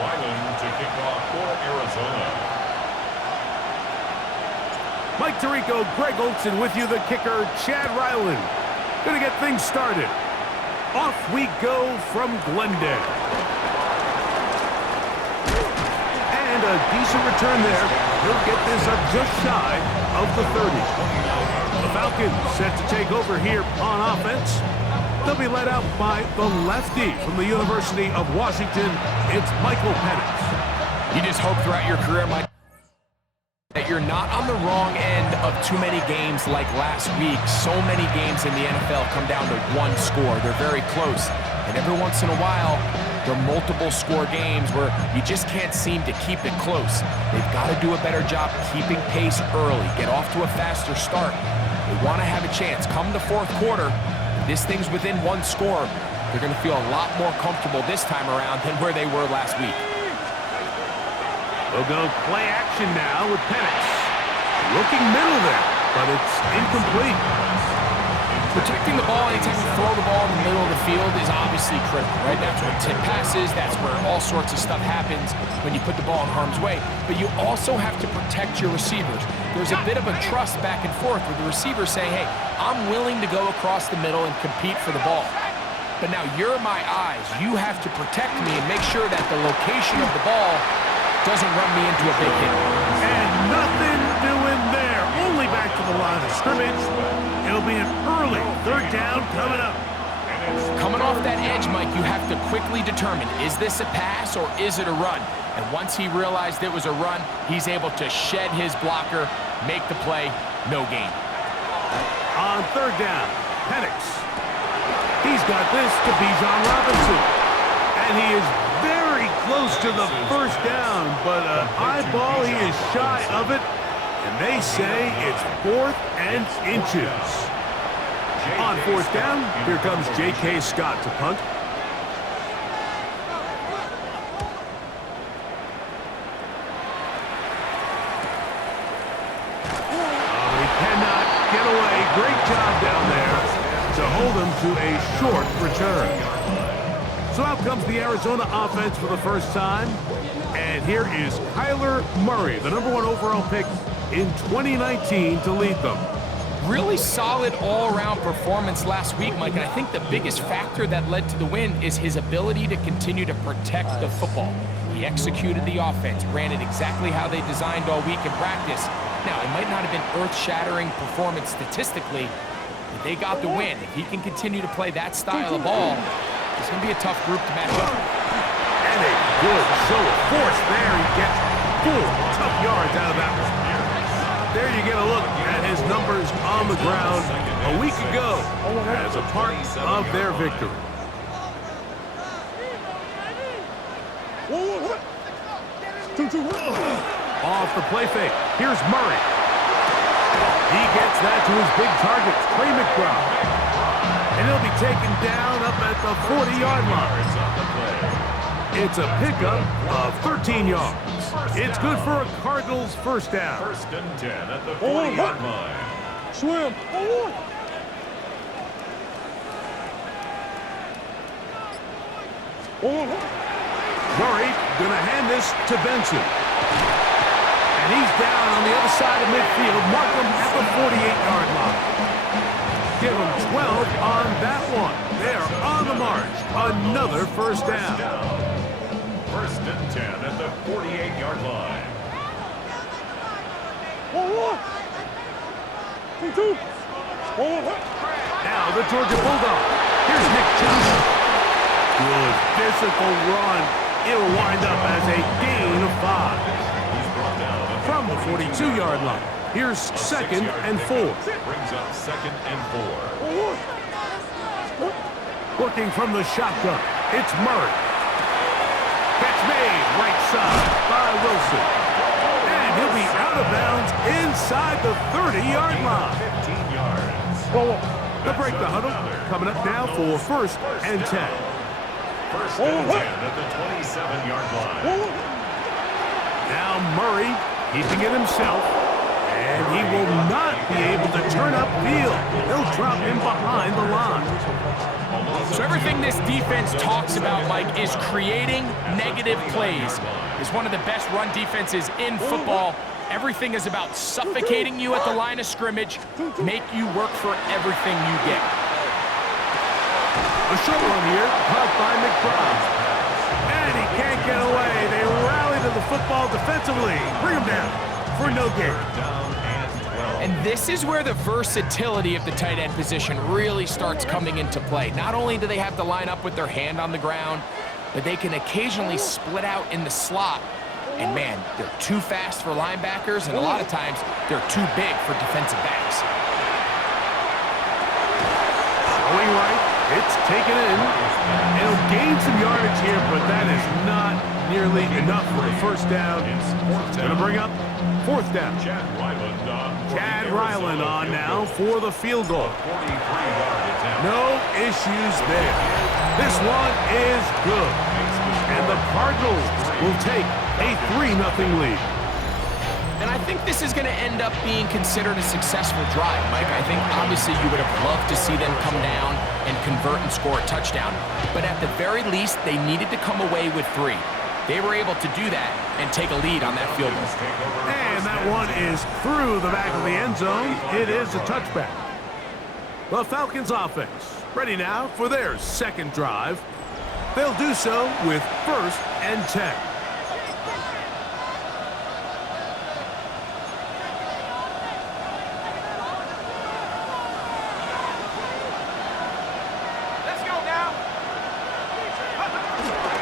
Ryland to kick off for Arizona. Mike Tirico, Greg Olson with you, the kicker, Chad Ryland. Gonna get things started. Off we go from Glendale. And a decent return there. He'll get this up just shy of the 30. The Falcons set to take over here on offense. They'll be led out by the lefty from the University of Washington. It's Michael Penix. You just hope throughout your career, Mike, that you're not on the wrong end of too many games like last week. So many games in the NFL come down to one score. They're very close. And every once in a while, there are multiple score games where you just can't seem to keep it close. They've got to do a better job keeping pace early, get off to a faster start. They want to have a chance. Come the fourth quarter, this thing's within one score. They're going to feel a lot more comfortable this time around than where they were last week. We'll go play action now with Penix. Looking middle there, but it's incomplete. Protecting the ball anytime you throw the ball in the middle of the field is obviously critical, right? That's where tip passes, that's where all sorts of stuff happens when you put the ball in harm's way. But you also have to protect your receivers. There's a bit of a trust back and forth with the receiver saying, hey, I'm willing to go across the middle and compete for the ball. But now you're my eyes. You have to protect me and make sure that the location of the ball doesn't run me into a big hit. And nothing doing there. Only back to the line of scrimmage. It'll be an early third down coming up. Coming off that edge, Mike, you have to quickly determine, is this a pass or is it a run? And once he realized it was a run, he's able to shed his blocker, make the play, no gain. On third down, Penix. He's got this to Bijan Robinson. And he is very close to the first down, but an eyeball, he is shy of it. And they say it's 4th and inches. On fourth down, here comes J.K. Scott to punt. Oh, he cannot get away. Great job down there to hold him to a short return. So out comes the Arizona offense for the first time. And here is Kyler Murray, the #1 overall pick in 2019 to lead them. Really solid all-around performance last week, Mike, and I think the biggest factor that led to the win is his ability to continue to protect the football. He executed the offense, ran it exactly how they designed all week in practice. Now, it might not have been earth-shattering performance statistically, but they got the win. If he can continue to play that style of ball, it's going to be a tough group to match up. And a good show of force there. He gets 4 tough yards out of that one. There you get a look at his numbers on the ground a week ago as a part of their victory. Off the play fake. Here's Murray. He gets that to his big target, Trey McBride. And he'll be taken down up at the 40-yard line. It's a pickup of 13 yards. It's good for a Cardinals first down. 1st and 10 at the 40-yard line. Swim. Murray gonna hand this to Benson. And he's down on the other side of midfield. Mark him at the 48-yard line. Give him 12 on that one. They're on the march. Another first down. 1st and 10 at the 48-yard line. Now the Georgia Bulldog. Here's Nick Johnson. Good physical run. It'll wind up as a gain of 5. From the 42-yard line. Here's 2nd and 4. Brings up 2nd and 4. Working from the shotgun. It's Murray. Catch made right side by Wilson. And he'll be out of bounds inside the 30-yard line. 15 yards. They'll break the huddle. Coming up now for 1st and 10. 1st and 10 at the 27-yard line. Now Murray keeping it himself. And he will not be able to turn upfield. They'll drop him behind the line. So everything this defense talks about, Mike, is creating negative plays. It's one of the best run defenses in football. Everything is about suffocating you at the line of scrimmage, make you work for everything you get. A short one here, caught by McBride. And he can't get away. They rally to the football defensively. Bring him down for no gain. And this is where the versatility of the tight end position really starts coming into play. Not only do they have to line up with their hand on the ground, but they can occasionally split out in the slot. And man, they're too fast for linebackers, and a lot of times they're too big for defensive backs. Going right, it's taken in. It'll gain some yardage here, but that is not nearly enough for a first down. It's going to bring up fourth down. Chad Ryland on now for the field goal. No issues there. This one is good. And the Cardinals will take a 3-0 lead. And I think this is going to end up being considered a successful drive, Mike. I think obviously you would have loved to see them come down and convert and score a touchdown. But at the very least, they needed to come away with 3. They were able to do that and take a lead on that field goal. And that one is through the back of the end zone. It is a touchback. The Falcons offense ready now for their second drive. They'll do so with 1st and 10.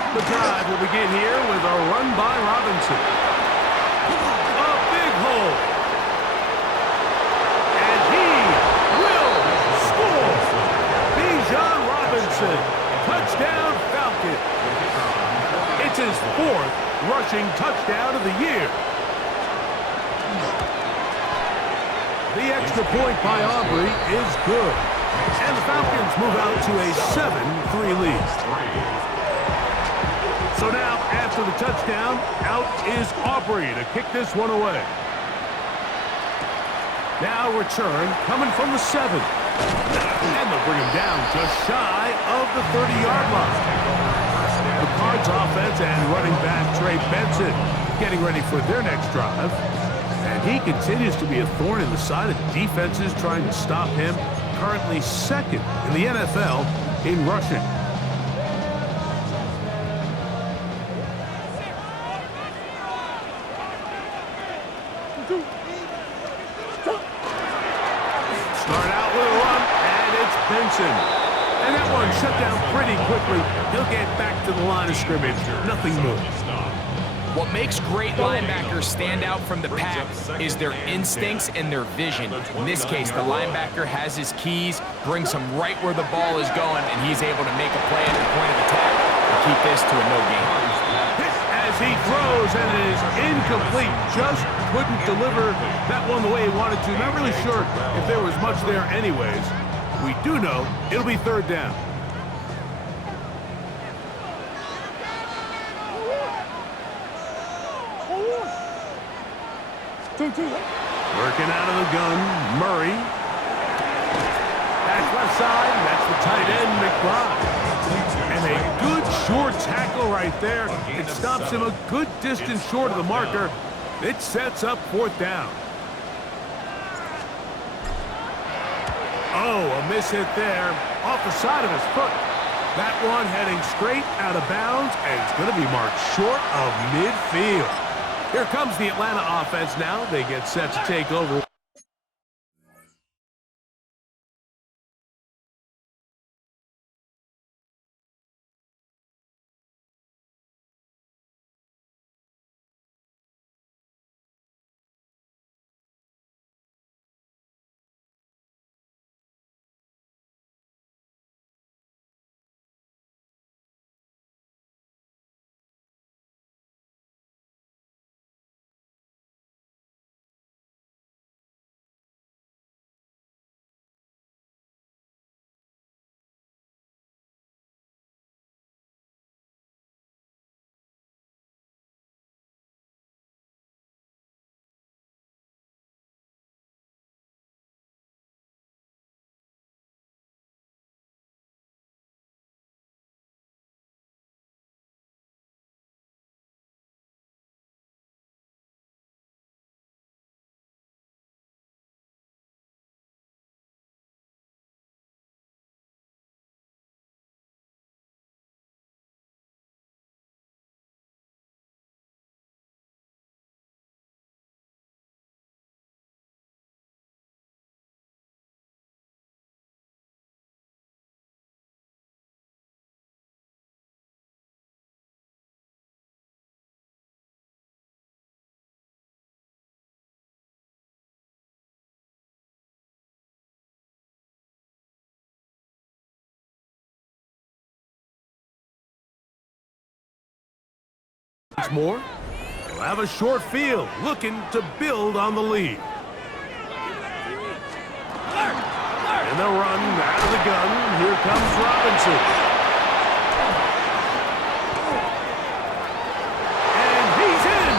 The drive will begin here with a run by Robinson. A big hole. And he will score. Bijan Robinson. Touchdown Falcon. It's his 4th rushing touchdown of the year. The extra point by Aubrey is good. And the Falcons move out to a 7-3 lead. So now, after the touchdown, out is Aubrey to kick this one away. Now return coming from the 7. And they'll bring him down just shy of the 30-yard line. The Cards offense and running back Trey Benson getting ready for their next drive. And he continues to be a thorn in the side of defenses trying to stop him. Currently 2nd in the NFL in rushing. Start out with a run, and it's Benson. And that one shut down pretty quickly. He'll get back to the line of scrimmage. Nothing more. What makes great linebackers stand out from the pack is their instincts and their vision. In this case, the linebacker has his keys, brings him right where the ball is going, and he's able to make a play at the point of attack and keep this to a no gain. As he throws, and it is incomplete. Just couldn't deliver that one the way he wanted to. Not really sure if there was much there anyways. We do know it'll be 3rd down. Working out of the gun, Murray. That's left side, and that's the tight end, McBride. And a good short tackle right there. It stops him a good distance short of the marker. It sets up 4th down. Oh, a miss hit there off the side of his foot. That one heading straight out of bounds, and it's going to be marked short of midfield. Here comes the Atlanta offense now. They get set to take over. Once more, he'll have a short field, looking to build on the lead. And they'll run out of the gun. Here comes Robinson. And he's in!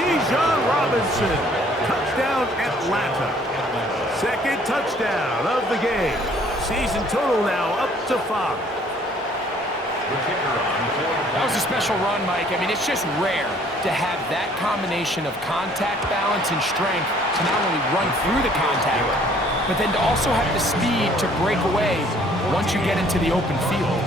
Bijan Robinson. Touchdown, Atlanta. Second touchdown of the game. Season total now up to 5. That was a special run, Mike. I mean, it's just rare to have that combination of contact, balance, and strength to not only run through the contact, but then to also have the speed to break away once you get into the open field.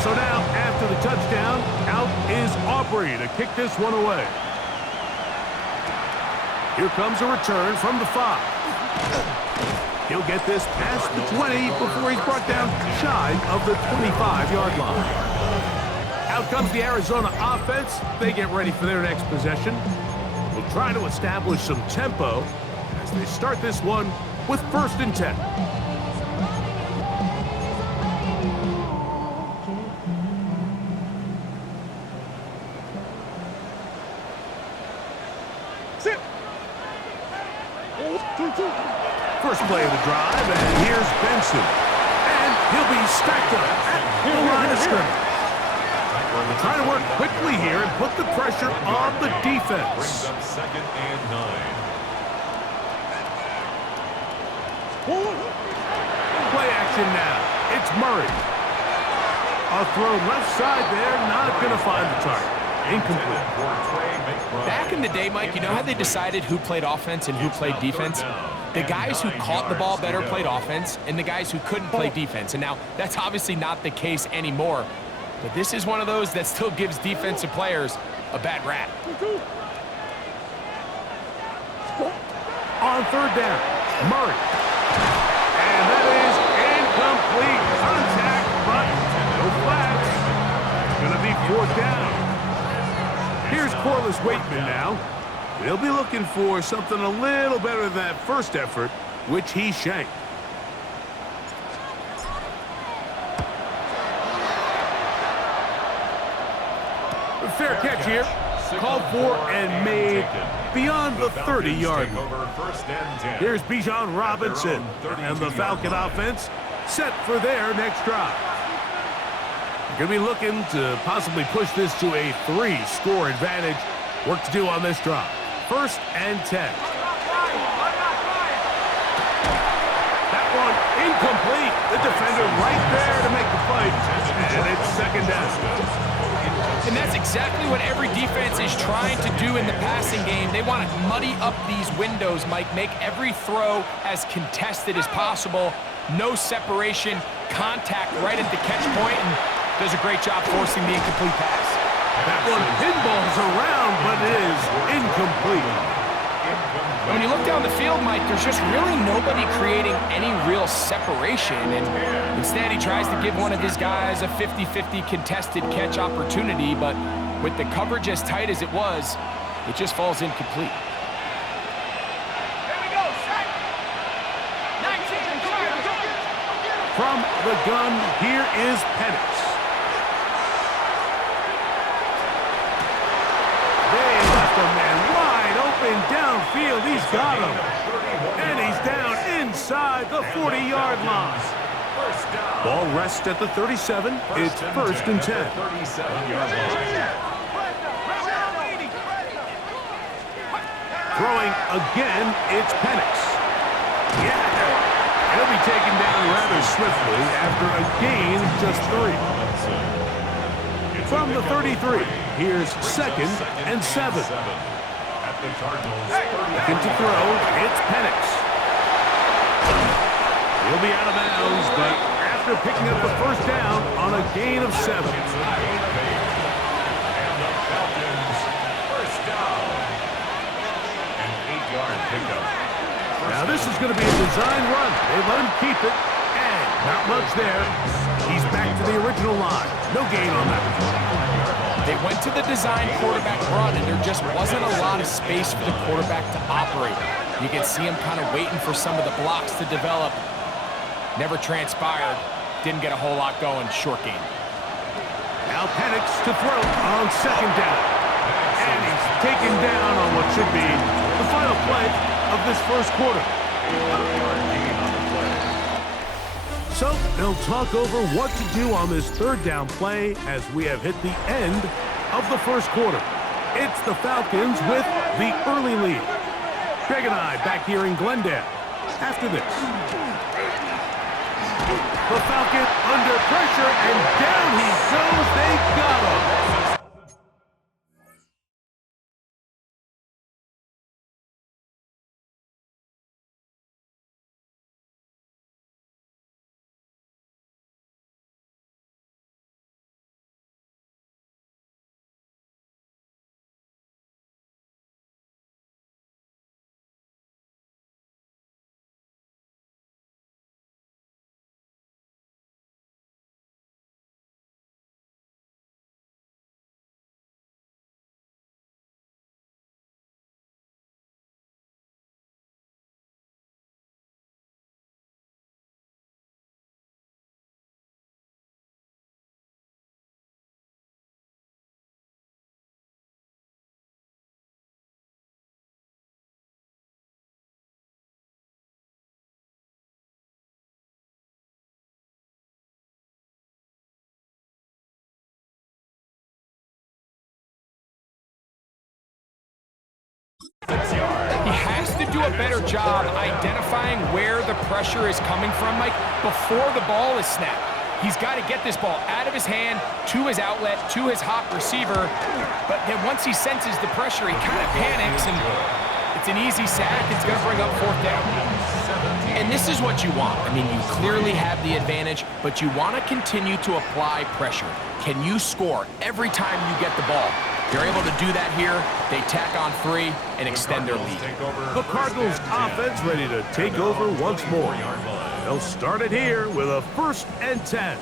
So now, after the touchdown, out is Aubrey to kick this one away. Here comes a return from the 5. He'll get this past the 20 before he's brought down shy of the 25-yard line. Out comes the Arizona offense. They get ready for their next possession. We'll try to establish some tempo as they start this one with 1st and 10. First play of the drive, and here's Benson. And he'll be stacked up at the line of scrimmage. They're trying to work quickly here and put the pressure on the defense. Brings up 2nd and 9. Play action now. It's Murray. A throw left side there, not going to find the target. Incomplete. Back in the day, Mike, you know how they decided who played offense and who played defense? The guys who caught the ball better played offense, and the guys who couldn't play defense. And now, that's obviously not the case anymore. But this is one of those that still gives defensive players a bad rap. On 3rd down, Murray. And that is incomplete. Contact, but no flags. It's going to be 4th down. Here's Corliss Waitman now. They'll be looking for something a little better than that first effort, which he shanked. A fair catch here. Called for and made beyond the 30-yard line. Here's Bijan Robinson, and the Falcon offense set for their next drive. They're going to be looking to possibly push this to a 3-score advantage. Work to do on this drive. 1st and 10. That one incomplete. The defender right there to make the play. And it's 2nd down. And that's exactly what every defense is trying to do in the passing game. They want to muddy up these windows, Mike, make every throw as contested as possible. No separation, contact right at the catch point, and does a great job forcing the incomplete pass. That one pinballs around, but it is incomplete. When you look down the field, Mike, there's just really nobody creating any real separation. And instead, he tries to give one of his guys a 50-50 contested catch opportunity. But with the coverage as tight as it was, it just falls incomplete. Here we go, set. 19. From the gun, here is Penix. They left a man wide open downfield. He's got him. And he's down inside the 40-yard line. Ball rests at the 37. It's 1st and 10. Throwing again, it's Penix. Yeah, he'll be taken down rather swiftly after a gain of just 3. From the 33, here's 2nd and 7. Looking to throw, it's Penix. He'll be out of bounds, but after picking up the 1st down on a gain of 7. Now this is going to be a design run. They let him keep it, and not much there. He's back to the original line. No gain on that. They went to the design quarterback run, and there just wasn't a lot of space for the quarterback to operate. You can see him kind of waiting for some of the blocks to develop. Never transpired. didn't get a whole lot going. Short game. Now Penix to throw on second down. And he's taken down on what should be the final play of this first quarter. So they'll talk over what to do on this third down play as we have hit the end of the first quarter. It's the Falcons with the early lead. Greg and I back here in Glendale after this. The Falcon under pressure, and down he goes. They got him. He has to do a better job identifying where the pressure is coming from, Mike, before the ball is snapped. He's got to get this ball out of his hand, to his outlet, to his hot receiver. But then once he senses the pressure, he kind of panics, and it's an easy sack. It's going to bring up fourth down. And this is what you want. I mean, you clearly have the advantage, but you want to continue to apply pressure. Can you score every time you get the ball? They're able to do that here. They tack on 3 and extend their lead. The Cardinals offense ready to take over once more. They'll start it here with a 1st and 10.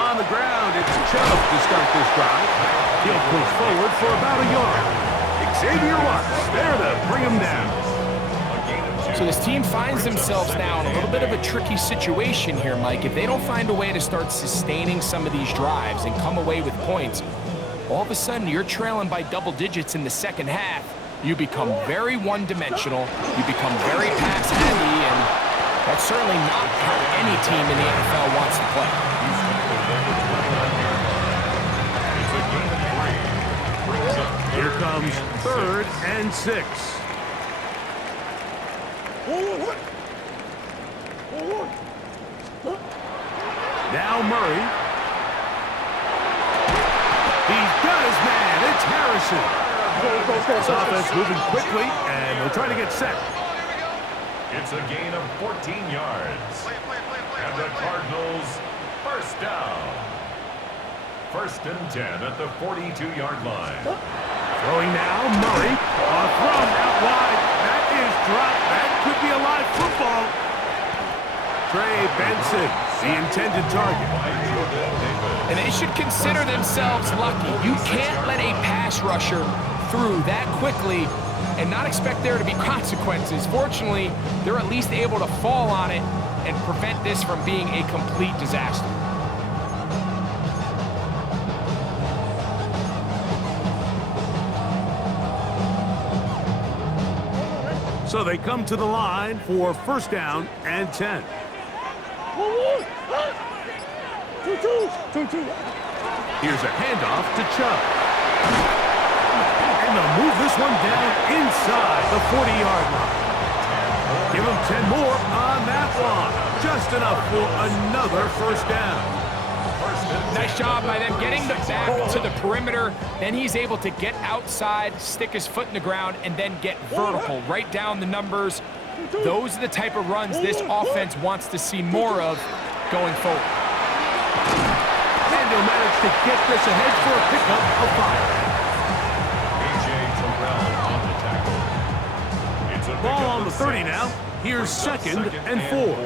On the ground, it's Chubb to start this drive. He'll push forward for about a yard. Xavier Watts there to bring him down. So this team finds themselves now in a little bit of a tricky situation here, Mike. If they don't find a way to start sustaining some of these drives and come away with points, all of a sudden you're trailing by double digits in the second half. You become very one-dimensional. You become very pass-heavy, and that's certainly not how any team in the NFL wants to play. Here comes 3rd and 6. Now Murray. He's got his man. It's Harrison. This offense moving quickly, and they'll try to get set. It's a gain of 14 yards. And the Cardinals, first down. 1st and 10 at the 42-yard line. Throwing now, Murray. Thrown out wide. That is dropped. That could be a live football. Trey Benson, the intended target. And they should consider themselves lucky. You can't let a pass rusher through that quickly and not expect there to be consequences. Fortunately, they're at least able to fall on it and prevent this from being a complete disaster. So they come to the line for 1st down and 10. Here's a handoff to Chubb. And they'll move this one down inside the 40-yard line. Give them 10 more on that one. Just enough for another 1st down. Nice job by them getting the back to the perimeter. Then he's able to get outside, stick his foot in the ground, and then get vertical right down the numbers. Those are the type of runs this offense wants to see more of going forward. And they'll manage to get this ahead for a pickup of 5. Ball on the 30 now. Here's 2nd and 4.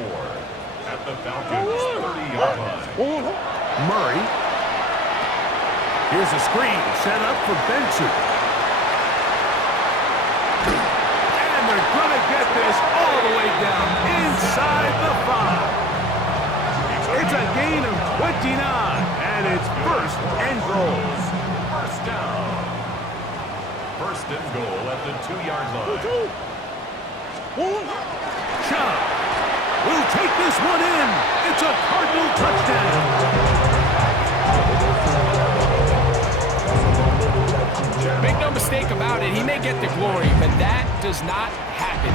at the Falcons' 30-yard line. Murray. Here's a screen set up for Benson. And they're going to get this all the way down inside the 5. It's a gain of 29, and it's first and goal. First down. First and goal at the 2-yard line. Chubb will take this one in. It's a Cardinal touchdown. Make no mistake about it, he may get the glory, but that does not happen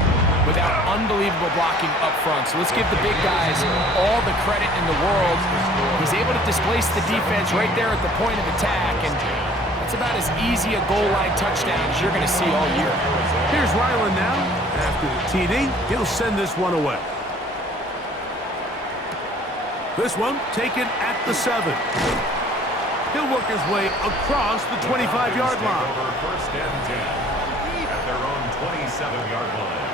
without unbelievable blocking up front. So let's give the big guys all the credit in the world. He's able to displace the defense right there at the point of attack, and that's about as easy a goal line touchdown as you're going to see all year. Here's Ryland now. After the TD, he'll send this one away. This one taken at the 7. He'll work his way across the 25-yard line. Over first and 10 at their own 27-yard line.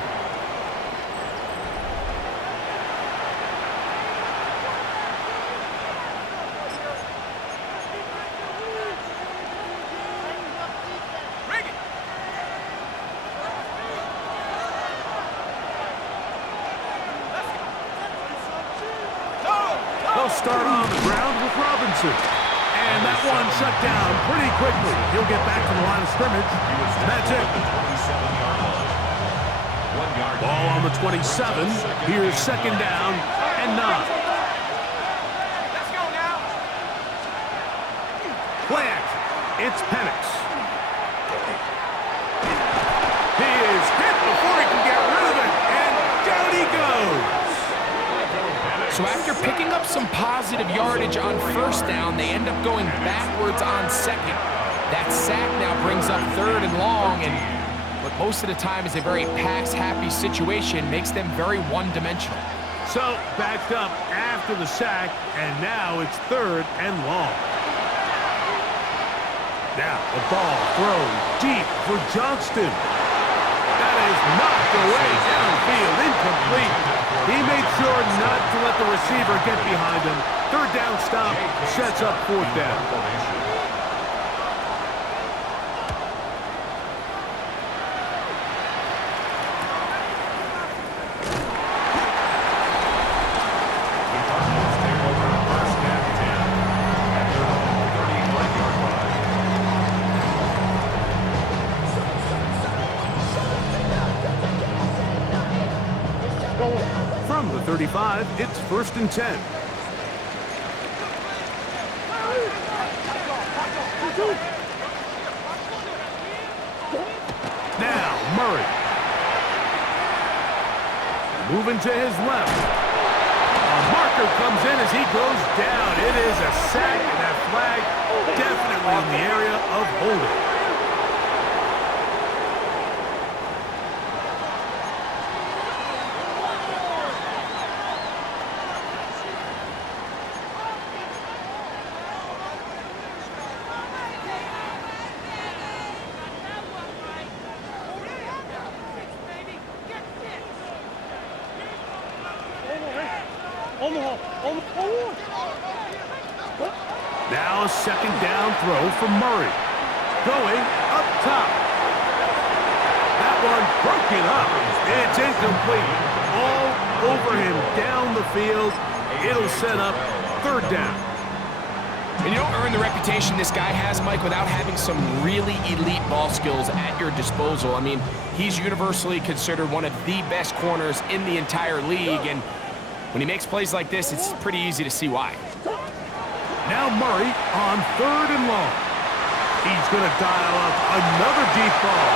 They'll start on the ground with Robinson. And that one shut down pretty quickly. He'll get back to the line of scrimmage. That's it. Ball on the 27. Here's second down and 9. Let's go now. Play action. It's Penix. He is hit before he can get rid of it. And down he goes. So after picking up some positive yardage on first down, they end up going backwards on second. That sack now brings up third and long, and what most of the time is a very pass-happy situation makes them very one-dimensional. So backed up after the sack, and now it's third and long. Now the ball thrown deep for Johnston. That is knocked away downfield, incomplete. He made sure not to let the receiver get behind him. Third down stop sets up fourth down. From the 35, it's first and 10. Now, Murray. Moving to his left. A marker comes in as he goes down. It is a sack, and that flag definitely in the area of holding. Now a second down throw for Murray. Going up top. That one broken up. It's incomplete. All over him down the field. It'll set up third down. And you don't earn the reputation this guy has, Mike, without having some really elite ball skills at your disposal. I mean, he's universally considered one of the best corners in the entire league, and when he makes plays like this, it's pretty easy to see why. Now Murray on third and long. He's going to dial up another deep ball.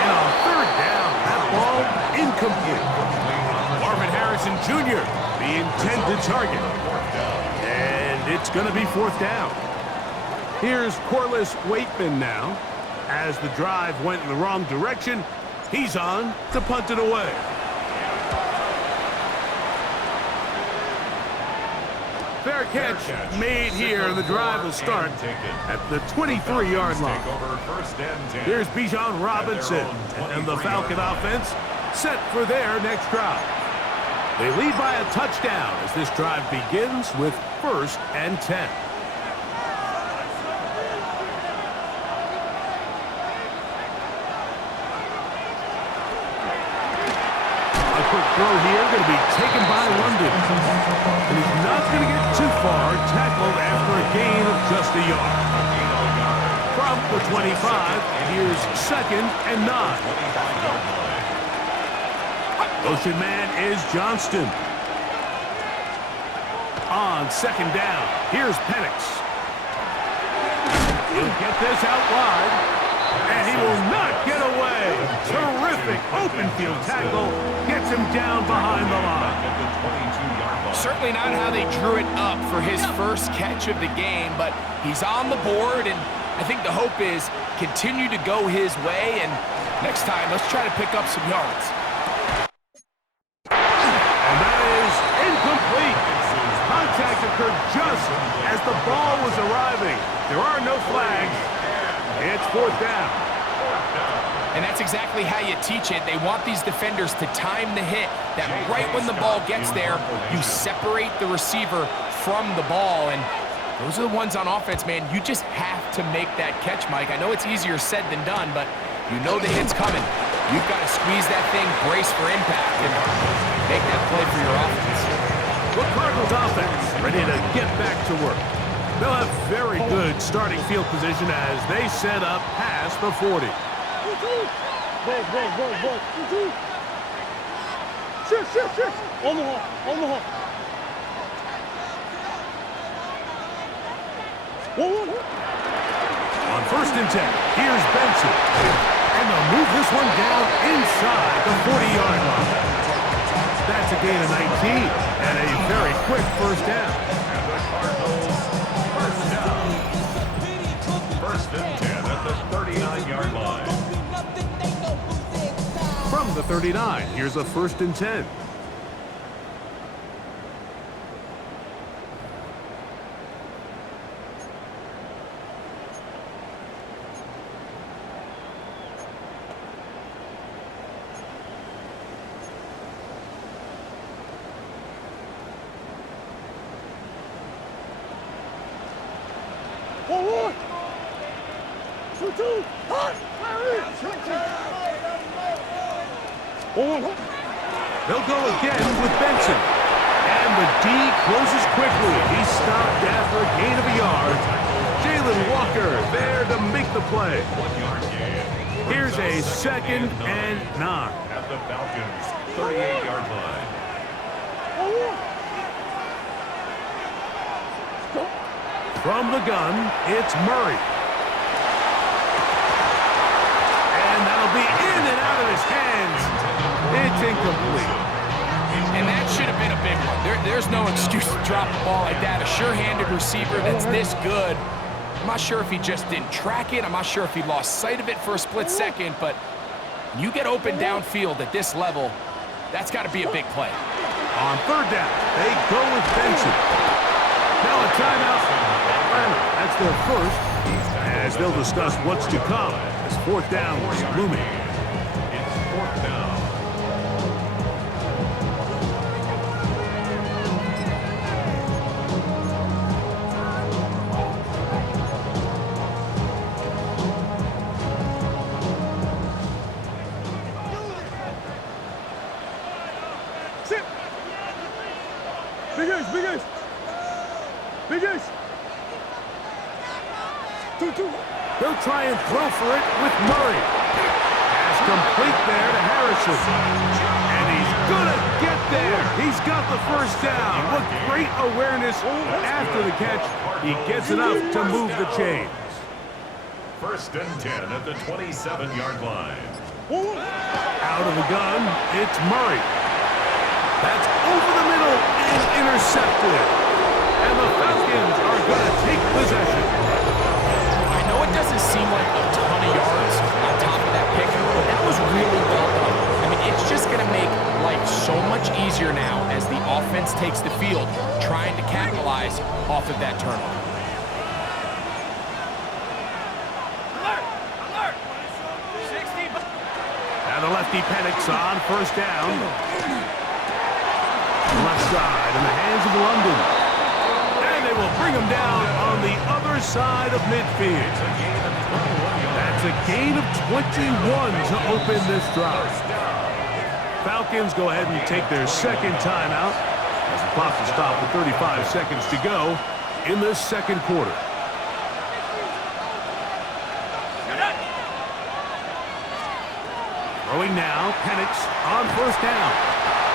And on third down, that ball incomplete. Marvin Harrison Jr., the intended target. And it's going to be fourth down. Here's Corliss Waitman now. As the drive went in the wrong direction, he's on to punt it away. Fair catch made here, and the drive will start at the 23-yard line. Here's Bijan Robinson, and the Falcon offense set for their next drive. They lead by a touchdown as this drive begins with 1st and 10. A quick throw here, going to be taken by London. And he's not going to get too far, tackled after a gain of just a yard. From the 25, here's 2nd and 9. Motion man is Johnston. On 2nd down, here's Penix. He'll get this out wide, and he will not get away. Terrific open field tackle gets him down behind the line. Certainly not how they drew it up for his first catch of the game, but he's on the board, and I think the hope is continue to go his way, and next time, let's try to pick up some yards. And that is incomplete. Contact occurred just as the ball was arriving. There are no flags. It's 4th down. And that's exactly how you teach it. They want these defenders to time the hit, that right when the ball gets there, you separate the receiver from the ball. And those are the ones on offense, man. You just have to make that catch, Mike. I know it's easier said than done, but you know the hit's coming. You've got to squeeze that thing, brace for impact, and make that play for your offense. The Cardinals offense ready to get back to work. They'll have very good starting field position as they set up past the 40. On 1st and 10, here's Benson. And they'll move this one down inside the 40-yard line. That's a gain of 19 and a very quick 1st down. And the Cardinals, 1st down. 1st and 10 at the 39-yard line. From the 39, here's a 1st and 10. They'll go again with Benson. And the D closes quickly. He's stopped after a gain of a yard. Jalen Walker there to make the play. 1-yard gain. Here's a 2nd and 9. At the Falcons' 38-yard line. From the gun, it's Murray. And that'll be in and out of his hands. It's incomplete. And that should have been a big one. There's no excuse to drop a ball like that. A sure-handed receiver that's this good. I'm not sure if he just didn't track it. I'm not sure if he lost sight of it for a split second, but when you get open downfield at this level, that's got to be a big play. On 3rd down, they go with Benson. Now a timeout. That's their first, as they'll discuss what's to come as 4th down is looming. It's 4th down. Sit. Big Ace, Big Ace. Big Ace. 2-2. They'll try and throw for it with Murray. Pass complete there to Harrison. And he's gonna get there. He's got the 1st down. What great awareness after the catch. He gets enough to move the chains. 1st and 10 at the 27-yard line. Out of the gun, it's Murray. That's over the middle and intercepted. And the Falcons are going to take possession. I know it doesn't seem like a ton of yards on top of that pick, but that was really well done. I mean, it's just going to make life so much easier now as the offense takes the field, trying to capitalize off of that turnover. Alert! 60. And the lefty Penix on 1st down. Left side in the hands of London. And they will bring him down on the other side of midfield. That's a gain of 21 to open this drive. Falcons go ahead and take their second timeout as the clock will stop with 35 seconds to go in this second quarter. Throwing now, Penix on first down.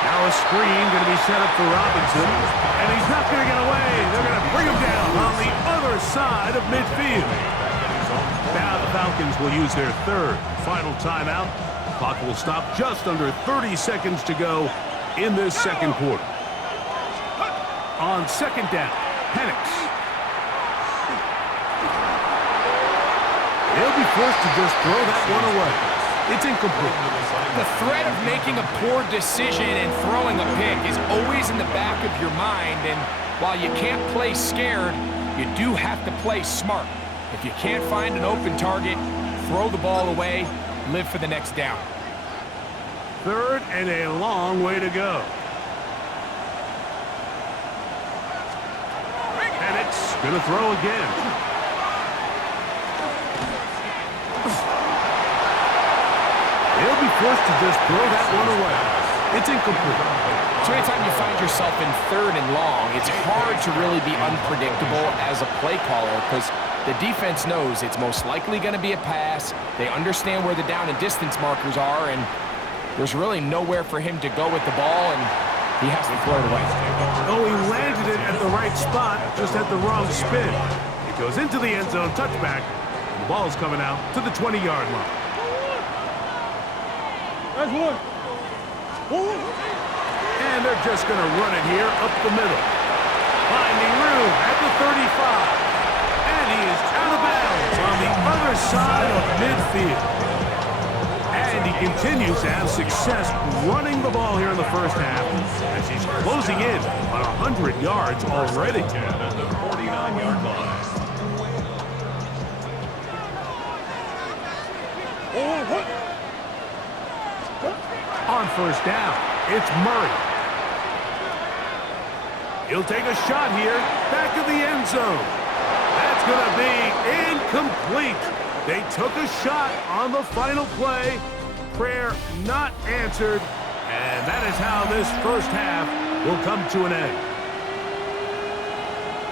Now a screen going to be set up for Robinson, and he's not going to get away. They're going to bring him down on the other side of midfield. Now the Falcons will use their third final timeout. The clock will stop just under 30 seconds to go in this second quarter. On second down, Penix. He'll be forced to just throw that one away. It's incomplete. The threat of making a poor decision and throwing a pick is always in the back of your mind, and while you can't play scared, you do have to play smart. If you can't find an open target, throw the ball away, live for the next down. Third and a long way to go. Penix gonna throw again. He'll be forced to just throw that one away. It's incomplete. So anytime you find yourself in third and long, it's hard to really be unpredictable as a play caller because the defense knows it's most likely going to be a pass. They understand where the down and distance markers are, and there's really nowhere for him to go with the ball, and he has to throw it away. Oh, he landed it at the right spot, just had the wrong spin. It goes into the end zone, touchback, and the ball's coming out to the 20-yard line. That's one. And they're just going to run it here up the middle. Finding room at the 35. And he is out of bounds on the other side of midfield. And he continues to have success running the ball here in the first half as he's closing in on 100 yards already. At the 49-yard line. On first down, it's Murray. He'll take a shot here, back of the end zone. That's going to be incomplete. They took a shot on the final play. Prayer not answered, and that is how this first half will come to an end.